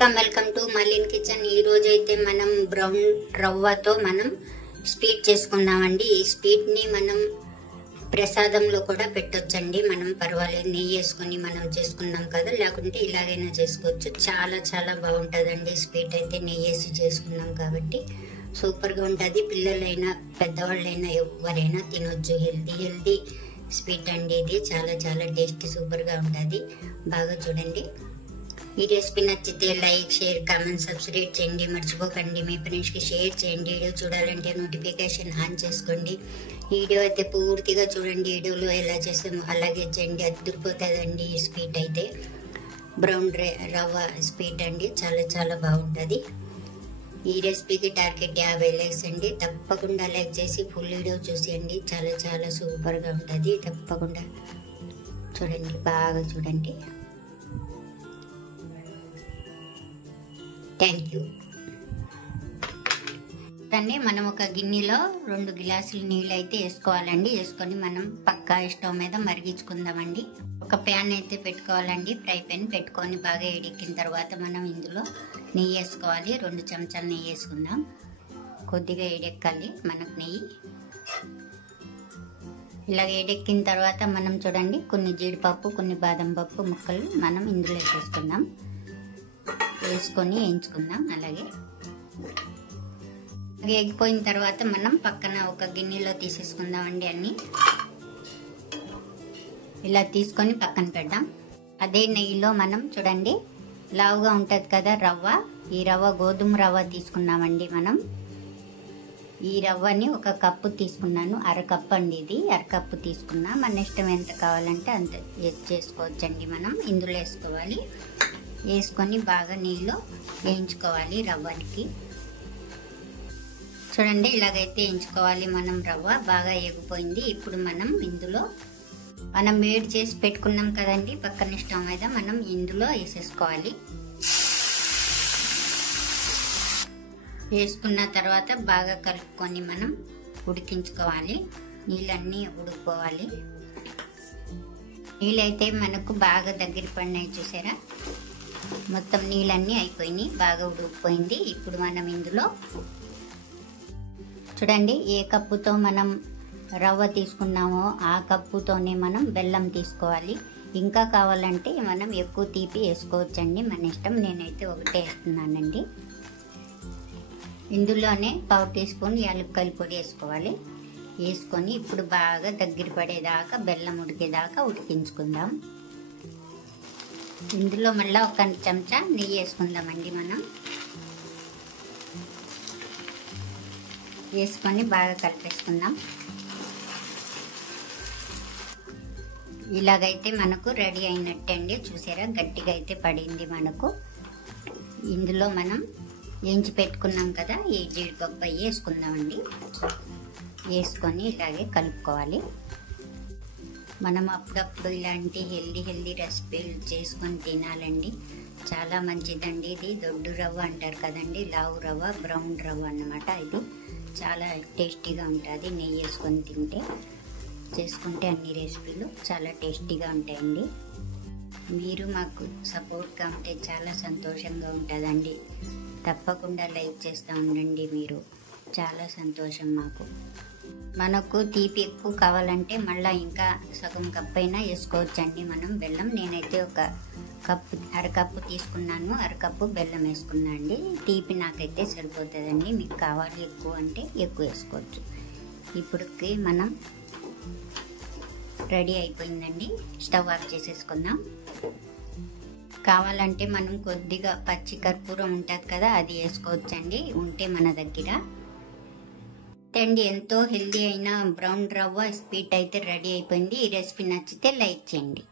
Welcome to మలిన్ kitchen. ఈ రోజు అయితే మనం బ్రౌన్ రవ్వతో మనం స్వీట్ చేసుకుందామండి। ఈ స్వీట్ ని మనం ప్రసాదంలో కూడా పెట్టొచ్చండి। మనం పర్వాలేదు, నెయ్యి వేసుకొని మనం చేసుకున్నాం కదా, లేకుంటే ఇలాగైనా చేసుకోవచ్చు। చాలా చాలా బాగుంటుందండి స్వీట్ అయితే, నెయ్యి వేసి చేసుకున్నాం కాబట్టి సూపర్ గా ఉంటుంది। పిల్లలైనా పెద్దవాళ్ళైనా ఎవరైనా తినొచ్చు। హెల్దీ స్వీట్ అండి ఇది, చాలా చాలా టేస్టీ సూపర్ గా ఉంటుంది। బాగా చూడండి। ఈ రెసిపీ నచ్చితే లైక్, షేర్, కామెంట్, సబ్స్క్రైబ్ చేయండి మర్చిపోకండి। మీ ఫ్రెండ్స్ కి షేర్ చేయండి। వీడియో చూడాలంటే నోటిఫికేషన్ ఆన్ చేసుకోండి। వీడియో అయితే పూర్తిగా చూడండి। వీడియోలో ఎలా చేసామో అలాగే చేయండి, అదిరిపోతుందండి ఈ స్వీట్ అయితే। బ్రౌన్ రవ్వ స్వీట్ అండి, చాలా చాలా బాగుంటుంది। ఈ రెసిపీకి టార్గెట్ 50 లైక్స్ అండి। తప్పకుండా లైక్ చేసి ఫుల్ వీడియో చూసేయండి, చాలా చాలా సూపర్గా ఉంటుంది। తప్పకుండా చూడండి, బాగా చూడండి। Thank you. దాన్ని మనం ఒక గిన్నెలో 2 గ్లాసులు నీళ్ళు అయితే వేసుకోవాలండి। వేసుకొని మనం పక్కా స్టవ్ మీద మరిగించుకుందామండి। ఒక ప్యాన్ అయితే పెట్టుకోవాలండి, ఫ్రై ప్యాన్ పెట్టుకొని బాగా వేడెక్కిన తర్వాత మనం ఇందులో నెయ్యి వేసుకోవాలి। 2 చెంచాలు నెయ్యి వేసుకుందాం। కొద్దిగా వేడెక్కాలి మనకు నెయ్యి। ఇలా వేడెక్కిన తర్వాత మనం చూడండి, కొన్ని జీడిపప్పు, కొన్ని బాదం పప్పు ముక్కలు మనం ఇందులో వేసేసుకుందాం। వేసుకొని వేయించుకుందాం। అలాగే వేగిపోయిన తర్వాత మనం పక్కన ఒక గిన్నెలో తీసేసుకుందాం అండి। అన్ని ఇలా తీసుకొని పక్కన పెడదాం। అదే నెయ్యిలో మనం చూడండి, లావుగా ఉంటుంది కదా రవ్వ, ఈ రవ్వ గోధుమ రవ్వ తీసుకున్నామండి మనం। ఈ రవ్వని 1 కప్పు తీసుకున్నాను, 1/2 కప్పు అండి ఇది, 1/2 కప్పు తీసుకున్నా। మన ఇష్టం ఎంత కావాలంటే అంత చేసుకోవచ్చండి। మనం ఇందులో వేసుకోవాలి, వేసుకొని బాగా నెయ్యిలో వేయించుకోవాలి రవ్వకి। చూడండి, ఇలాగైతే వేయించుకోవాలి మనం। రవ్వ బాగా ఎగిపోయింది। ఇప్పుడు మనం ఇందులో మనం వేడి చేసి పెట్టుకున్నాం కదండి పక్కన స్టవ్ మీద, మనం ఇందులో వేసేసుకోవాలి। వేసుకున్న తర్వాత బాగా కలుపుకొని మనం ఉడికించుకోవాలి। నీళ్ళన్నీ ఉడికిపోవాలి। నీళ్ళైతే మనకు బాగా దగ్గర పడినాయి, చూసారా? మొత్తం నీళ్ళన్నీ అయిపోయినాయి, బాగా ఉడికిపోయింది। ఇప్పుడు మనం ఇందులో చూడండి, ఏ కప్పుతో మనం రవ్వ తీసుకున్నామో ఆ కప్పుతోనే మనం బెల్లం తీసుకోవాలి। ఇంకా కావాలంటే మనం ఎక్కువ తీపి వేసుకోవచ్చండి, మన ఇష్టం। నేనైతే 1 వేస్తున్నానండి। ఇందులోనే 1/4 టీ స్పూన్ యాలక్కాయల పొడి వేసుకోవాలి। వేసుకొని ఇప్పుడు బాగా దగ్గర పడేదాకా, బెల్లం ఉడికేదాకా ఉడికించుకుందాం। ఇందులో మళ్ళీ 1 చెంచా నెయ్యి వేసుకుందామండి మనం। వేసుకొని బాగా కలిపేసుకుందాం। ఇలాగైతే మనకు రెడీ అయినట్టే అండి, చూసారా? గట్టిగా అయితే పడింది మనకు। ఇందులో మనం వేయించి పెట్టుకున్నాం కదా ఈ జీడిపప్పు అవి వేసుకుందామండి। వేసుకొని ఇలాగే కలుపుకోవాలి। మనం అప్పుడప్పుడు ఇలాంటి హెల్దీ రెసిపీలు చేసుకొని తినాలండి, చాలా మంచిదండి। ఇది దొడ్డు రవ్వ అంటారు కదండి, లావు రవ్వ, బ్రౌన్ రవ్వ అన్నమాట। ఇది చాలా టేస్టీగా ఉంటుంది, నెయ్యి వేసుకొని తింటే, చేసుకుంటే అన్ని రెసిపీలు చాలా టేస్టీగా ఉంటాయండి। మీరు మాకు సపోర్ట్గా ఉంటే చాలా సంతోషంగా ఉంటుందండి। తప్పకుండా లైక్ చేస్తూ ఉండండి మీరు, చాలా సంతోషం మాకు। మనకు తీపి ఎక్కువ కావాలంటే మళ్ళీ ఇంకా సగం కప్పు అయినా వేసుకోవచ్చండి మనం బెల్లం। నేనైతే 1 కప్పు, 1/2 కప్పు తీసుకున్నాను, 1/2 కప్పు బెల్లం వేసుకున్నా అండి। తీపి నాకైతే సరిపోతుందండి, మీకు కావాలి ఎక్కువ అంటే ఎక్కువ వేసుకోవచ్చు। ఇప్పటికి మనం రెడీ అయిపోయిందండి, స్టవ్ ఆఫ్ చేసేసుకుందాం। కావాలంటే మనం కొద్దిగా పచ్చి కర్పూరం ఉంటుంది కదా, అది వేసుకోవచ్చండి ఉంటే మన దగ్గర। అండి, ఎంతో హెల్దీ అయిన బ్రౌన్ రవ్వ స్వీట్ అయితే రెడీ అయిపోయింది। ఈ రెసిపీ నచ్చితే లైక్ చేయండి।